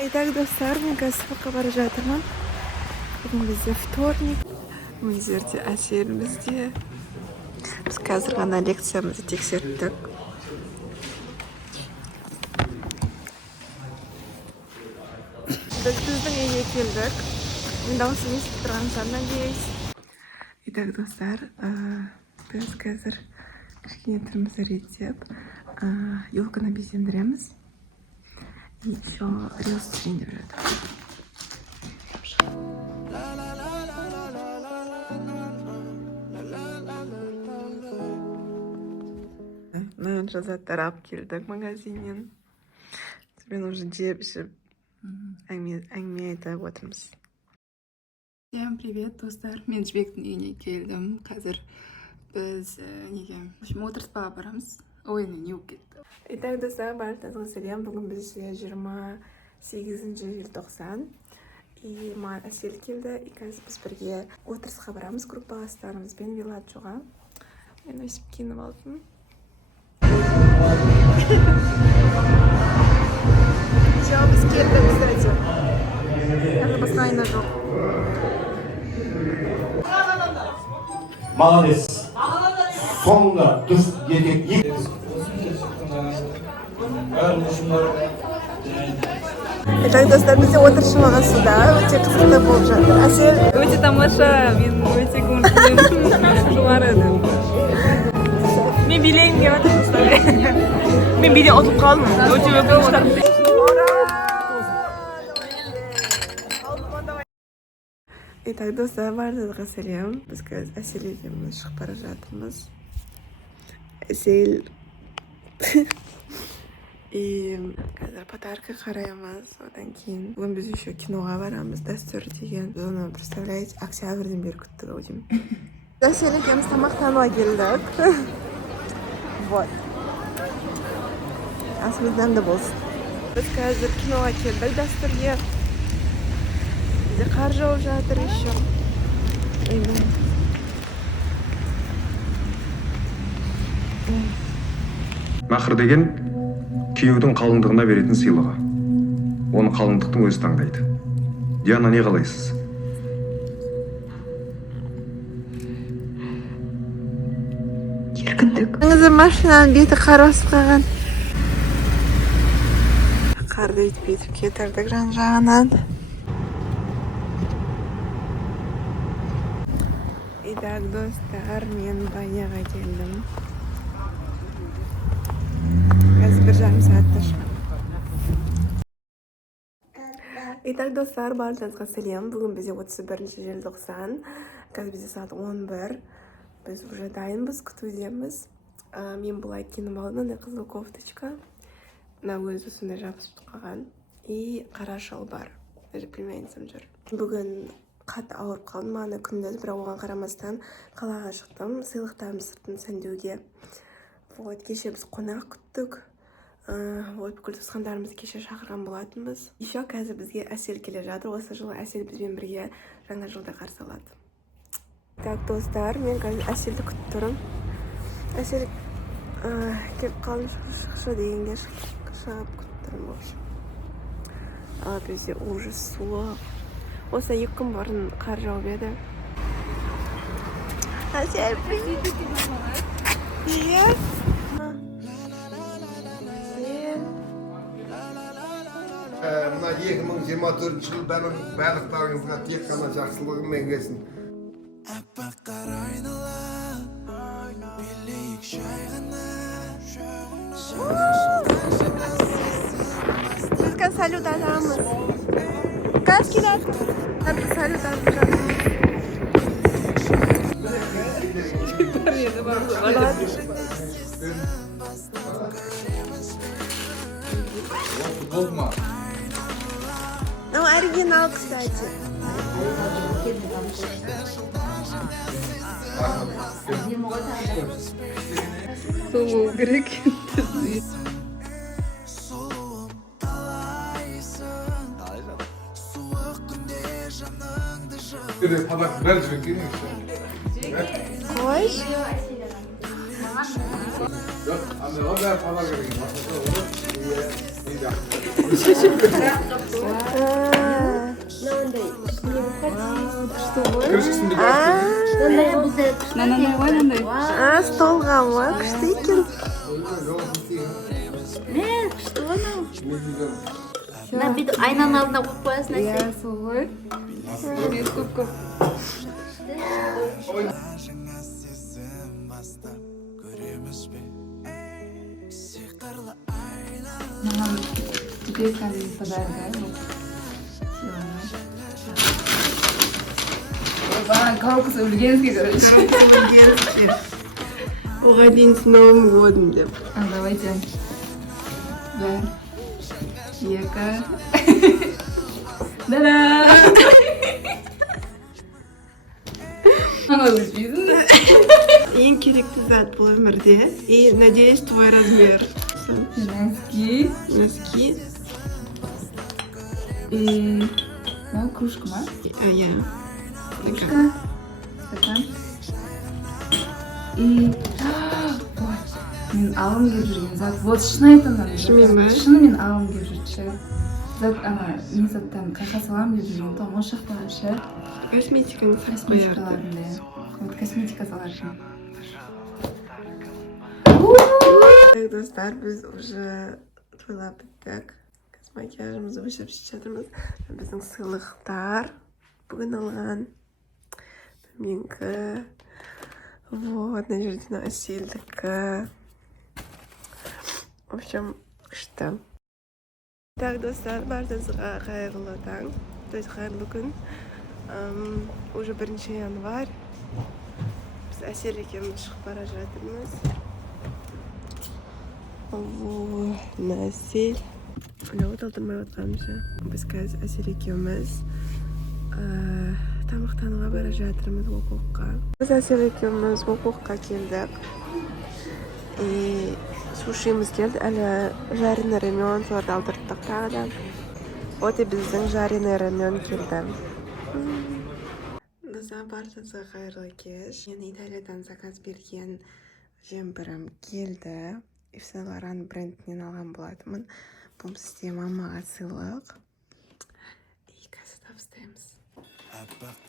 Итак, достар, мен қазір сабаққа бара жатырмын. Бүгін бізде вторник. Мына жерде әсерімізде. Біз қазір ғана лекциямызды тексерттік. Біз біздің үйге келдік. Мен дауысым естіп тұрғаныңыздар, надеюсь. Итак, достар, біз қазір кішкене түрімізді реттеп, елканы безендіреміз. И еще рилс түсірейін деп жатырмын. Мынанша заттар алып келдік магазиннен. Мен уже жеп ішіп әңгіме айтып отырмыз. Всем привет, достар. Мен Жібектің үйіне келдім. Қазір біз отырыспаға барамыз. Ойыны не болып кетті. Итак, достар, барлықтарыңызға сәлем. Бүгін бізде 28 желтоқсан. И маған әсел келді. И қазір біз бірге отырысқа барамыз группаластарымызбен Виладжоға. Мен өсіп киініп алдым. Все, біз келді, кстати. Қазір басқа айна жоқ. Молодец. Соңында дұрыс еркек. Итак, достар, бізде отырыс жалғасуда. Өте қызықты болып жатыр. Әсел өте тамаша. Мен өте көңілдімін. Жоғары. Мен билейін деп жатырмын. Мен биден ұтылып қалдым. Өте өкінішті. Итак, достар, барлығыңызға сәлем. Біз қазір Әсел екеуміз шығып бара жатырмыз. Әсел. И қазір подарка қараймыз. Одан кейін бүгін біз еще киноға барамыз. Дәстүр деген. Біз оны, представляете, октябрьден бері күттік ау деймін. Әсел екеуміз тамақтануға келдік. Вот. Асымыз дәмді болсын. Біз қазір киноға келдік дәстүрге. Бізде қар жауып жатыр еще. Махр деген күйеудің қалыңдығына беретін сыйлығы. Оны қалыңдықтың өзі таңдайды. Диана, не қалайсыз? Еркіндік.Аңызы машинаның беті қар басып қалған. Қарды өйтіп кетірдік жан-жағынан. Итак, достар, мен баняға келдім. Қазір 1,5 сағатта шығамын. Итак, достар, барлықтарыңызға сәлем. Бүгін бізде 31 желтоқсан. Қазір бізде сағат 11. Біз уже дайынбыз, күтудеміз. Мен бұлай киініп алдым, мынандай қызыл кофточка. Мына өзі сондай жабысып қалған. И қара шалбар. Племянницам жүр. Бүгін қатты ауырып қалдым, маған күндіз, бірақ оған қарамастан қалаға шықтым. Сыйлықтарымды сыртын сәндеуге. Вот, кеше біз қонақ күттік. Вот, бүкіл туысқандарымызды кеше шақырған болатынбыз. Еще қазір бізге Әсел келе жатыр. Осы жылы Әсел бізбен бірге жаңа жылда қарсы алады. Так, достар, мен қазір Әселді күтіп тұрмын. Әсел келіп қалды, шықшы дегенге шығып күтіп тұрмын. Ал бізде уже суық. Осы 2 күн бұрын қар жауып еді. Әсел, привет! Привет! Мына 2024 жылданың барлықтарыңызға тек қана жақсылығымен келсін. Біз қазір салют атамыз. Қазір келеді. Біз салют атамыз. Болма. Ну, оригинал, кстати. Солу грек. Табақ бәрі жібек келмейді. Қойш. Yok, ama ben falan göreyim. Столға ма? Күшті екен. Айнаның алдына қойып қоясың әсел. Сол ғой. Көп. Нам теперь каждый подарок, да? Коробка с Ульгенской, короче. Оған дейін с Новым годом деп. Давайте. Да. Ека. Да-да! Она записана. Ең керекті зат бұл өмірде. И надеюсь, твой размер. Носки. Носки. И... Ну, кружка, ма? Я. Кружка. Стакан. И... Ой, мен алым келіп жүрген зат. Вот шын айтамын. Шынымен бе? Шынымен алым келіп жүрген зат. Мен заттан қаша салам деп жүрген. Том ошақтан ше. Косметиканы сақ қоярды. Косметикаларында. Вот косметика салатын. Так, достар, біз уже тойлап біттік. Макияжымызды өшіріп жатырмыз. Біздің сыйлықтар бүгін алған. Менікі. Вот, на жерден әселдікі. В общем, күшті. Так, достар, баршаңызға қайырлы таң. То есть қайырлы күн. Уже 1 январь. Біз әсел екеуміз шығып бара жатырмыз. Әсел. Вот алдырмай отқанымша. Біз қазір әсел екеуміз тамақтануға бара жатырмыз оқуға. Біз әсел екеуміз оқуға келдік. И сушимыз келді. Әлі жареный рамен соларды алдырттық тағы да. Вот и біздің жареный рамен келді. Достар, баршаңызға қайырлы кеш. Мен Италиядан заказ берген жемпірім келді. Ив Сен Лоран брендінен алған болатынмын. Бұл бізде мамаға сыйлық. И қазір табыстаймыз.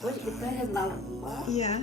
Ой, Италиядан алдың ба? Иә.